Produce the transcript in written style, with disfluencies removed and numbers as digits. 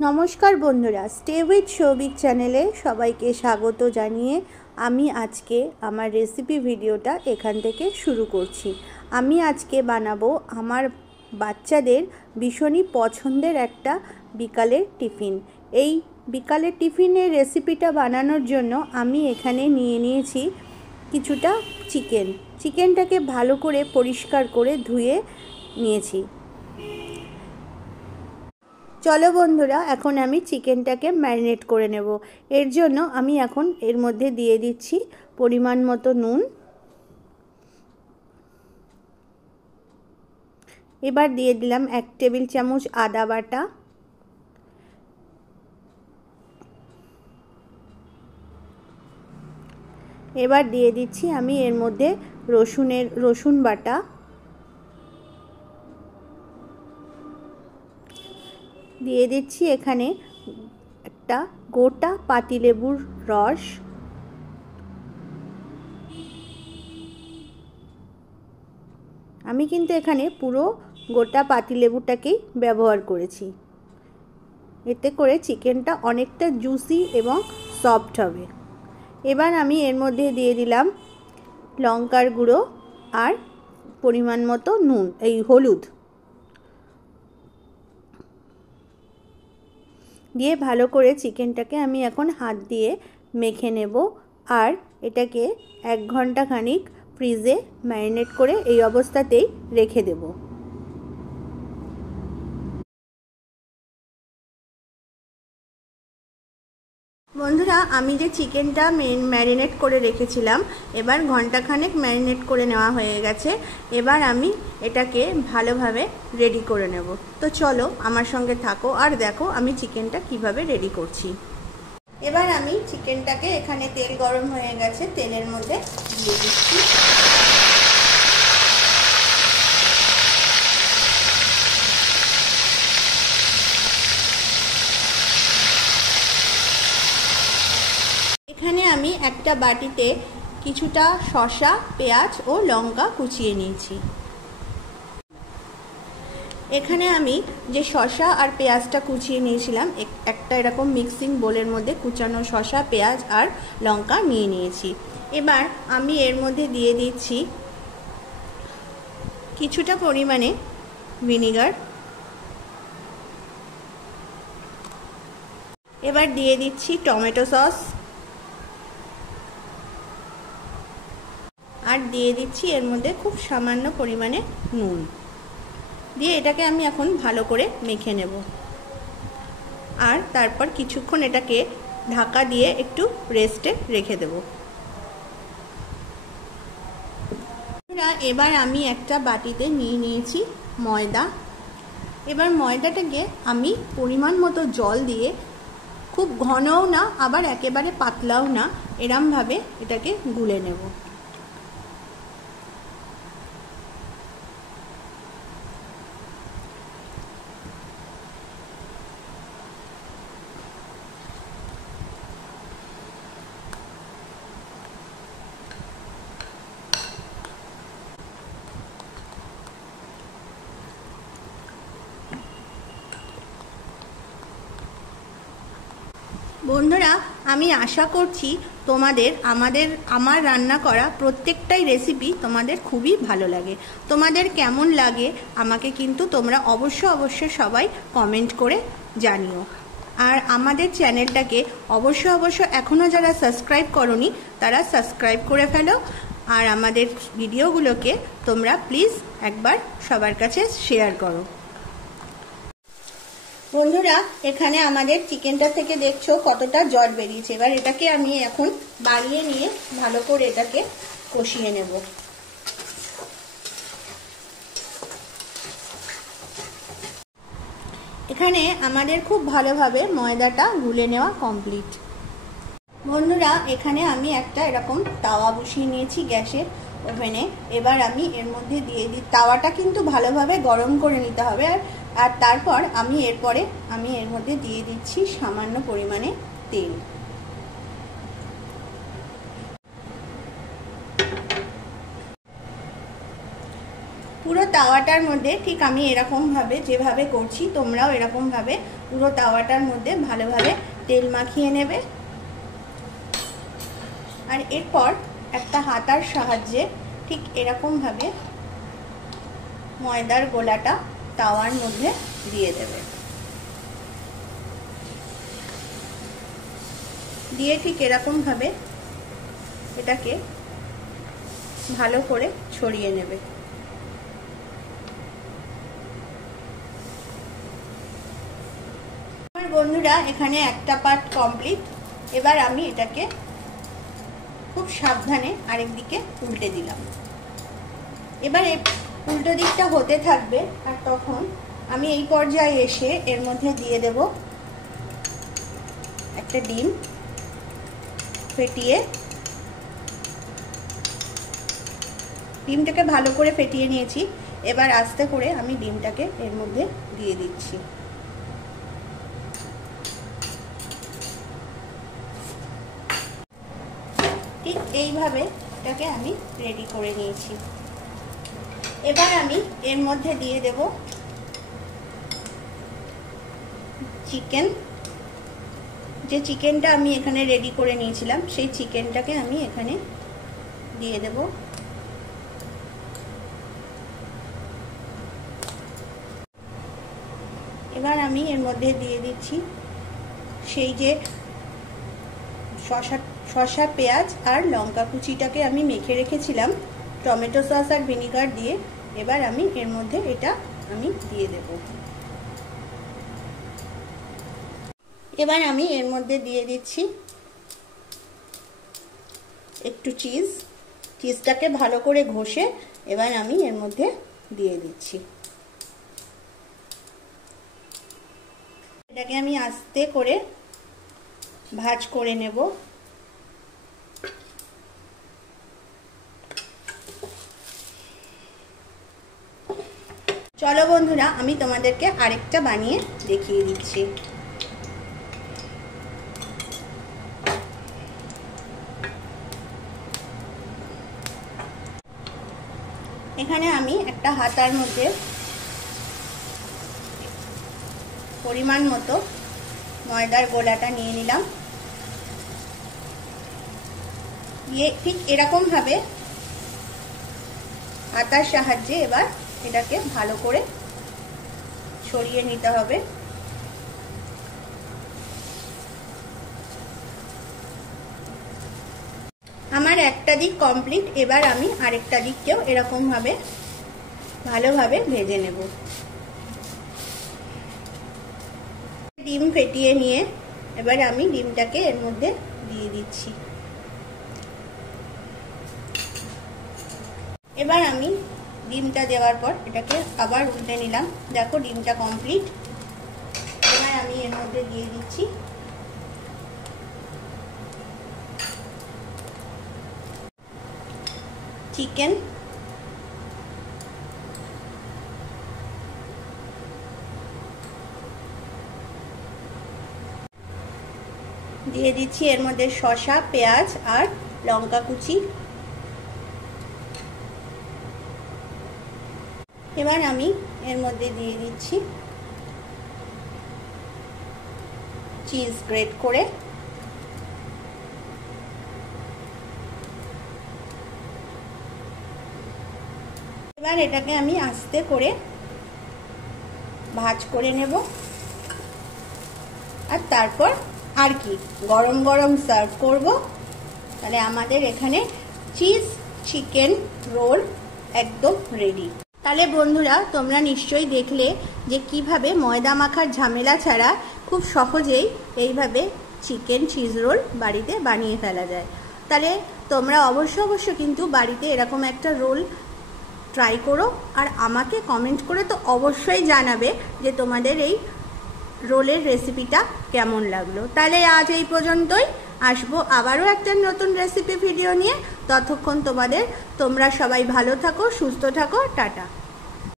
নমস্কার বন্ধুরা, stay with Souvik চ্যানেলে সবাইকে স্বাগত জানিয়ে আমি আজকে আমার রেসিপি ভিডিওটা এখান থেকে শুরু করছি। আমি আজকে বানাবো আমার বাচ্চাদের ভীষণই পছন্দের একটা বিকালের টিফিন। এই বিকালের টিফিনের রেসিপিটা বানানোর জন্য আমি এখানে নিয়ে নিয়েছি কিছুটা চিকেনটাকে ভালো করে পরিষ্কার করে ধুয়ে নিয়েছি। চলো বন্ধুরা, এখন আমি চিকেনটাকে ম্যারিনেট করে নেব। এর জন্য আমি এখন এর মধ্যে দিয়ে দিচ্ছি পরিমাণ মতো নুন। এবার দিয়ে দিলাম 1 টেবিল চামচ আদা বাটা, এবার দিয়ে দিচ্ছি আমি এর মধ্যে রসুন বাটা, দিয়ে দিচ্ছি এখানে একটা গোটা পাতিলেবুর রস, আমি কিন্তু এখানে পুরো গোটা পাতিলেবুটাকেই ব্যবহার করেছি। এতে করে চিকেনটা অনেকটা জুসি এবং সফট হবে। এবার আমি এর মধ্যে দিয়ে দিলাম লঙ্কার গুঁড়ো আর পরিমাণ মতো হলুদ দিয়ে ভালো করে চিকেনটাকে আমি এখন হাত দিয়ে মেখে নেব আর এটাকে 1 ঘন্টা খানিক ফ্রিজে ম্যারিনেট করে এই অবস্থাতেই রেখে দেব। বন্ধুরা, আমি যে চিকেনটা ম্যারিনেট করে রেখেছিলাম, এবার ঘন্টাখানেক ম্যারিনেট করে নেওয়া হয়ে গেছে। এবার আমি এটাকে ভালোভাবে রেডি করে নেব। তো চলো আমার সঙ্গে থাকো আর দেখো আমি চিকেনটা কিভাবে রেডি করছি। এবার আমি চিকেনটাকে, এখানে তেল গরম হয়ে গেছে, তেলের মধ্যে দিয়ে দিচ্ছি। এখানে আমি একটা বাটিতে কিছুটা শসা, পেঁয়াজ ও লঙ্কা কুচিয়ে নিয়েছি। এখানে আমি যে শসা আর পেঁয়াজটা কুচিয়ে নিয়েছিলাম, একটা এরকম মিক্সিং বোলের মধ্যে কুচানো শসা, পেঁয়াজ আর লঙ্কা নিয়ে নিয়েছি। এবার আমি এর মধ্যে দিয়ে দিচ্ছি কিছুটা পরিমাণে ভিনিগার, এবার দিয়ে দিচ্ছি টমেটো সস আর দিয়ে দিচ্ছি এর মধ্যে খুব সামান্য পরিমাণে নুন দিয়ে এটাকে আমি এখন ভালো করে মেখে নেব আর তারপর কিছুক্ষণ এটাকে ঢাকা দিয়ে একটু রেস্টে রেখে দেব। এবার আমি একটা বাটিতে নিয়ে নিয়েছি ময়দা। এবার ময়দাটাকে আমি পরিমাণ মতো জল দিয়ে, খুব ঘনও না আবার একেবারে পাতলাও না, এরমভাবে এটাকে গুলে নেব। বন্ধুরা, আমি আশা করছি আমার রান্না করা প্রত্যেকটাই রেসিপি তোমাদের খুবই ভালো লাগে। তোমাদের কেমন লাগে আমাকে কিন্তু তোমরা অবশ্যই সবাই কমেন্ট করে জানিও। আর আমাদের চ্যানেলটাকে অবশ্যই এখনও যারা সাবস্ক্রাইব করোনি তারা সাবস্ক্রাইব করে ফেলো আর আমাদের ভিডিওগুলোকে তোমরা প্লিজ একবার সবার কাছে শেয়ার করো। বন্ধুরা, এখানে আমাদের চিকেনটা থেকে দেখছো কতটা জল বেরিয়েছে। এবার এটাকে আমি এখন বাড়িয়ে নিয়ে ভালো করে এটাকে কষিয়ে নেব। এখানে আমাদের খুব ভালোভাবে ময়দাটা গুলে নেওয়া কমপ্লিট। বন্ধুরা, এখানে আমি একটা এরকম তাওয়া বসিয়ে নিয়েছি গ্যাসের ওভেনে। এবার আমি এর মধ্যে দিয়ে দিই, তাওয়াটা কিন্তু ভালোভাবে গরম করে নিতে হবে। আর তারপর আমি এর মধ্যে দিয়ে দিচ্ছি সামান্য পরিমাণে তেল। পুরো তাওয়াটার মধ্যে ঠিক আমি এরকমভাবে যেভাবে করছি তোমরাও এরকমভাবে পুরো তাওয়াটার মধ্যে ভালোভাবে তেল মাখিয়ে নেবে। আর এরপর একটা হাতার সাহায্যে ঠিক এরকমভাবে ময়দার গোলাটা তাওয়ার মধ্যে দিয়ে দেবে। দিয়ে ঠিক এরকমভাবে এটাকে ভালো করে ছড়িয়ে নেবে। আমার বন্ধুরা এখানে একটা পার্ট কমপ্লিট। এবার আমি এটাকে খুব সাবধানে আরেক দিকে উল্টে দিলাম। এবারে উল্টো দিকটা হতে থাকবে আর তখন আমি এই পর্যায়ে এসে এর মধ্যে দিয়ে দেব একটা ডিম ফেটিয়ে। ডিমটাকে ভালো করে ফেটিয়ে নিয়েছি। এবার আস্তে করে আমি ডিমটাকে এর মধ্যে দিয়ে দিচ্ছি। ঠিক এইভাবে এটাকে আমি রেডি করে নিয়েছি। এবার আমি এর মধ্যে দিয়ে দেব চিকেন। যে চিকেনটা আমি এখানে রেডি করে নিয়েছিলাম সেই চিকেনটাকে আমি এখানে দিয়ে দেব। এবার আমি এর মধ্যে দিয়ে দিচ্ছি সেই যে শসা পেঁয়াজ আর লঙ্কা কুচিটাকে আমি মেখে রেখেছিলাম টমেটো সস আর ভিনিগার দিয়ে। এবার আমি এর মধ্যে এটা আমি দিয়ে দেব। এবার আমি এর মধ্যে দিয়ে দিচ্ছি একটু চিজটাকে ভালো করে ঘষে এবার আমি এর মধ্যে দিয়ে দিচ্ছি। এটাকে আমি আস্তে করে ভাজ করে নেব। চলো বন্ধুরা আমি তোমাদেরকে আরেকটা বানিয়ে দেখিয়ে দিচ্ছি। এখানে আমি একটা হাতার মধ্যে পরিমাণ মতো ময়দার গোলাটা নিয়ে নিলাম। দিয়ে ঠিক এরকম ভাবে হাতার সাহায্যে এবার এটাকে ভালো করে ছড়িয়ে নিতে হবে। আমার একটা দিক কমপ্লিট। এবার আমি আরেকটা দিককেও এরকম ভাবে ভালোভাবে ভেজে নেব। ডিম ফেটিয়ে নিয়ে এবার আমি ডিমটাকে এর মধ্যে দিয়ে দিচ্ছি। এবার আমি ডিমটা দেওয়ার পর এটাকে আবার উল্টে নিলাম। দেখো ডিমটা কমপ্লিট। এবার আমি এর মধ্যে দিয়ে দিচ্ছি চিকেন। দিয়ে দিচ্ছি এর মধ্যে শসা পেঁয়াজ আর লঙ্কা কুচি। এবার আমি এর মধ্যে দিয়ে দিচ্ছি চিজ গ্রেট করে। এবার এটাকে আমি আস্তে করে ভাজ করে নেব। আর তারপর আর কি গরম গরম সার্ভ করব। তাহলে আমাদের এখানে চিজ চিকেন রোল একদম রেডি। তাহলে বন্ধুরা তোমরা নিশ্চয়ই দেখলে যে কিভাবে ময়দা মাখার ঝামেলা ছাড়া খুব সহজেই এইভাবে চিকেন চিজ রোল বাড়িতে বানিয়ে ফেলা যায়। তাহলে তোমরা অবশ্য কিন্তু বাড়িতে এরকম একটা রোল ট্রাই করো আর আমাকে কমেন্ট করে তো অবশ্যই জানাবে যে তোমাদের এই রোলের রেসিপিটা কেমন লাগলো। তাহলে আজ এই পর্যন্তই। আসবো আবারও একটা নতুন রেসিপি ভিডিও নিয়ে। ততক্ষণ তোমরা সবাই ভালো থাকো, সুস্থ থাকো। টাটা।